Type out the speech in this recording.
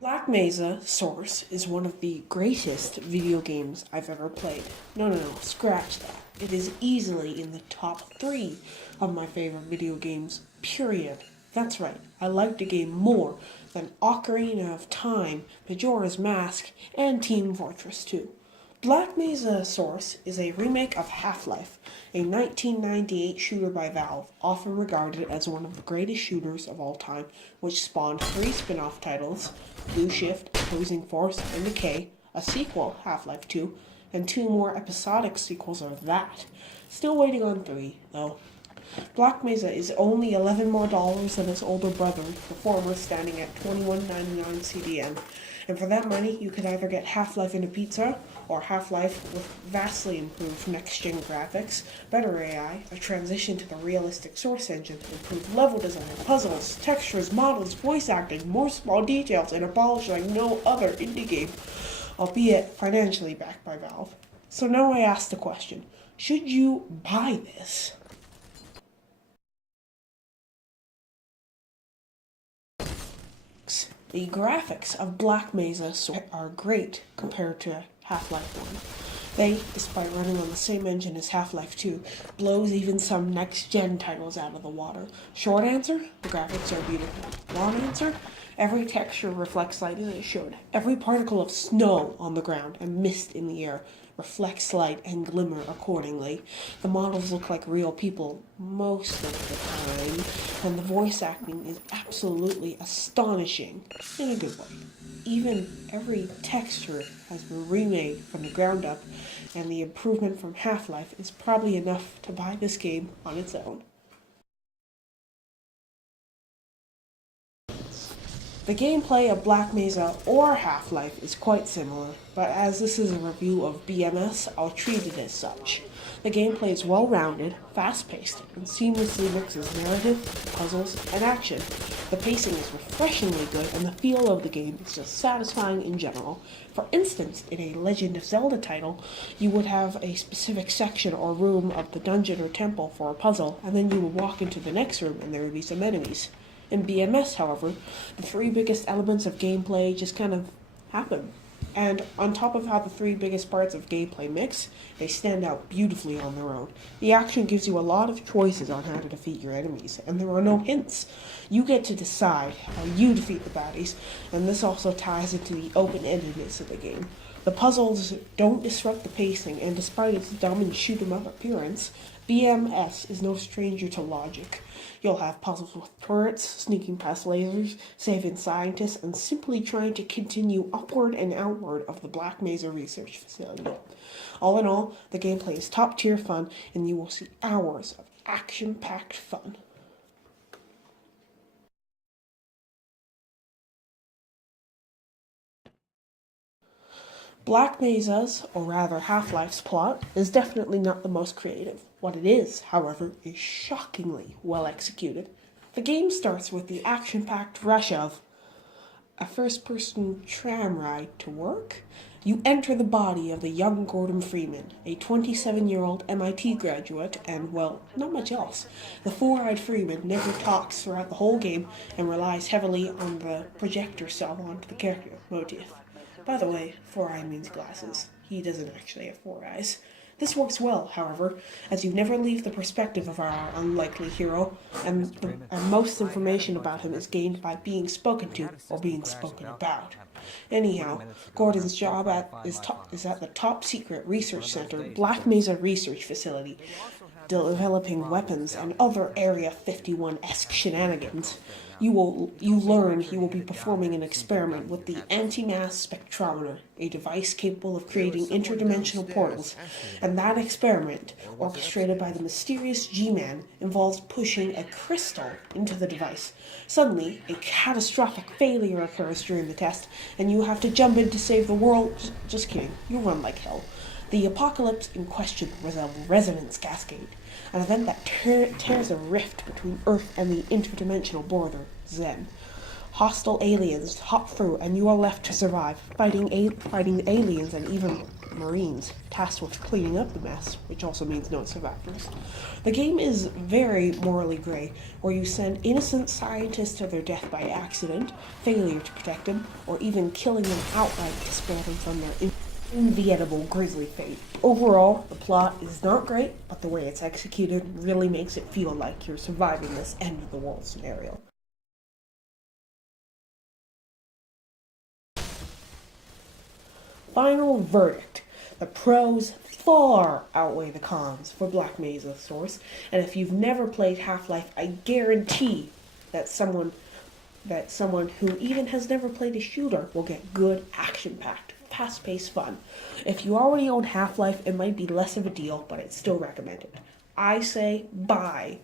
Black Mesa Source is one of the greatest video games I've ever played. No, scratch that. It is easily in the top 3 of my favorite video games, period. That's right, I like the game more than Ocarina of Time, Majora's Mask, and Team Fortress 2. Black Mesa Source is a remake of Half-Life, a 1998 shooter by Valve, often regarded as one of the greatest shooters of all time, which spawned 3 spin-off titles, Blue Shift, Opposing Force, and Decay, a sequel, Half-Life 2, and 2 more episodic sequels of that. Still waiting on 3, though. Black Mesa is only $11 more than its older brother, the former standing at $21.99 CDN. And for that money, you could either get Half-Life in a pizza, or Half-Life with vastly improved next-gen graphics, better AI, a transition to the realistic Source engine, improved level design, puzzles, textures, models, voice acting, more small details, and a polish like no other indie game, albeit financially backed by Valve. So now I ask the question, should you buy this? The graphics of Black Mesa are great compared to Half-Life 1. They, despite running on the same engine as Half-Life 2, blows even some next-gen titles out of the water. Short answer, the graphics are beautiful. Long answer, every texture reflects light as it should. Every particle of snow on the ground and mist in the air reflects light and glimmer accordingly. The models look like real people most of the time, and the voice acting is absolutely astonishing in a good way. Even every texture has been remade from the ground up, and the improvement from Half-Life is probably enough to buy this game on its own. The gameplay of Black Mesa or Half-Life is quite similar, but as this is a review of BMS, I'll treat it as such. The gameplay is well-rounded, fast-paced, and seamlessly mixes narrative, puzzles, and action. The pacing is refreshingly good, and the feel of the game is just satisfying in general. For instance, in a Legend of Zelda title, you would have a specific section or room of the dungeon or temple for a puzzle, and then you would walk into the next room and there would be some enemies. In BMS, however, the 3 biggest elements of gameplay just kind of happen. And on top of how the 3 biggest parts of gameplay mix, they stand out beautifully on their own. The action gives you a lot of choices on how to defeat your enemies, and there are no hints. You get to decide how you defeat the baddies, and this also ties into the open-endedness of the game. The puzzles don't disrupt the pacing, and despite its dumb and shoot-'em-up appearance, BMS is no stranger to logic. You'll have puzzles with turrets, sneaking past lasers, saving scientists, and simply trying to continue upward and outward of the Black Mesa research facility. All in all, the gameplay is top-tier fun, and you will see hours of action-packed fun. Black Mesa's, or rather Half-Life's plot, is definitely not the most creative. What it is, however, is shockingly well executed. The game starts with the action-packed rush of a first-person tram ride to work. You enter the body of the young Gordon Freeman, a 27-year-old MIT graduate, and, well, not much else. The four-eyed Freeman never talks throughout the whole game and relies heavily on the projector salon to the character motif. By the way, 4-eye means glasses. He doesn't actually have 4 eyes. This works well, however, as you never leave the perspective of our unlikely hero, and most information about him is gained by being spoken to or being spoken about. Anyhow, Gordon's job is at the top-secret research center, Black Mesa Research Facility, developing weapons and other Area 51-esque shenanigans. You learn he will be performing an experiment with the anti-mass spectrometer, a device capable of creating interdimensional portals, and that experiment, orchestrated by the mysterious G-Man, involves pushing a crystal into the device. Suddenly, a catastrophic failure occurs during the test, and you have to jump in to save the world. Just kidding, you run like hell. The apocalypse in question was a resonance cascade, an event that tears a rift between Earth and the interdimensional border, Zen. Hostile aliens hop through, and you are left to survive, fighting aliens and even Marines, tasked with cleaning up the mess, which also means no survivors. The game is very morally gray, where you send innocent scientists to their death by accident, failure to protect them, or even killing them outright to spare them from their inevitable grisly fate. Overall, the plot is not great, but the way it's executed really makes it feel like you're surviving this end of the world scenario. Final verdict. The pros far outweigh the cons for Black Mesa Source, and if you've never played Half-Life, I guarantee that someone who even has never played a shooter will get good action-packed, fast-paced fun. If you already own Half-Life, it might be less of a deal, but it's still recommended. I say buy